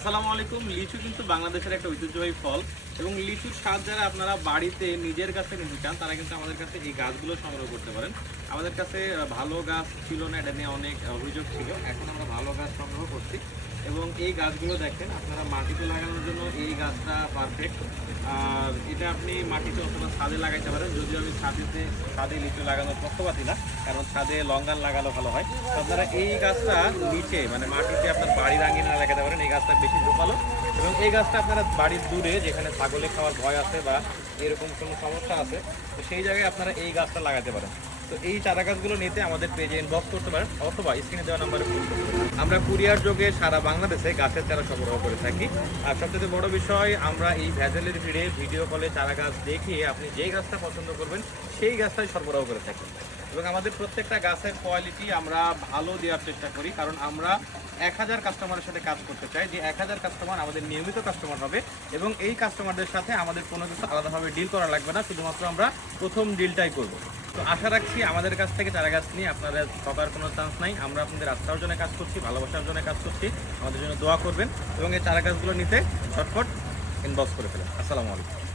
আসসালামু আলাইকুম। লিচু কিন্তু বাংলাদেশের একটা ঐতিহ্যবাহী ফল এবং লিচুর স্বাদ যারা আপনারা বাড়িতে নিজের কাছে নিতে চান তারা কিন্তু আমাদের কাছে এই গাছগুলো সংগ্রহ করতে পারেন। আমাদের কাছে ভালো গাছ ছিল না, এটা নিয়ে অনেক অভিযোগ ছিল। এখন আমরা ভালো গাছ সংগ্রহ করছি এবং এই গাছগুলো দেখেন আপনারা মাটিতে লাগানোর জন্য এই গাছটা পারফেক্ট। আর এটা আপনি মাটিতে অথবা ছাদে লাগাইতে পারেন, যদিও আমি ছাদে লিচু লাগানোর পক্ষপাতি না, কারণ ছাদে লঙ্গান লাগানো ভালো হয়। তো আপনারা এই গাছটা নিচে মানে মাটিতে আপনার বাড়ির আঙিনা লাগাতে পারেন। এই গাছটা বেশি ঝোপালো এবং এই গাছটা আপনারা বাড়ির দূরে যেখানে ছাগলে খাওয়ার ভয় আছে বা এরকম কোনো সমস্যা আছে, তো সেই জায়গায় আপনারা এই গাছটা লাগাতে পারেন। তো এই চারা গাছগুলো নিতে আমাদের পেজে ইনবক্স করতে পারেন অথবা স্ক্রিনে দেওয়া নাম্বারে ফোন করতে পারেন। আমরা কুরিয়ার যোগে সারা বাংলাদেশে গাছের চারা সরবরাহ করে থাকি। আর সবচেয়ে বড় বিষয়, আমরা এই ভ্যাজেলের ভিডিও কলে চারা গাছ দেখিয়ে আপনি যেই গাছটা পছন্দ করবেন সেই গাছটাই সরবরাহ করে থাকি। এবং আমাদের প্রত্যেকটা গাছের কোয়ালিটি আমরা ভালো দেওয়ার চেষ্টা করি, কারণ আমরা 1000 কাস্টমারের সাথে কাজ করতে চাই, যে 1000 কাস্টমার আমাদের নিয়মিত কাস্টমার হবে এবং এই কাস্টমারদের সাথে আমাদের কোনো কিছু আলাদাভাবে ডিল করা লাগবে না, শুধুমাত্র আমরা প্রথম ডিলটাই করব। তো আশা রাখছি আমাদের কাছ থেকে চারা গাছ নিয়ে আপনারা ঠকার কোনো চান্স নাই। আমরা আপনাদের আস্থার জন্য কাজ করছি, ভালোবাসার জন্য কাজ করছি। আমাদের জন্য দোয়া করবেন এবং এই চারা গাছগুলো নিতে ঝটপট ইনবক্স করে ফেলেন। আসসালামু আলাইকুম।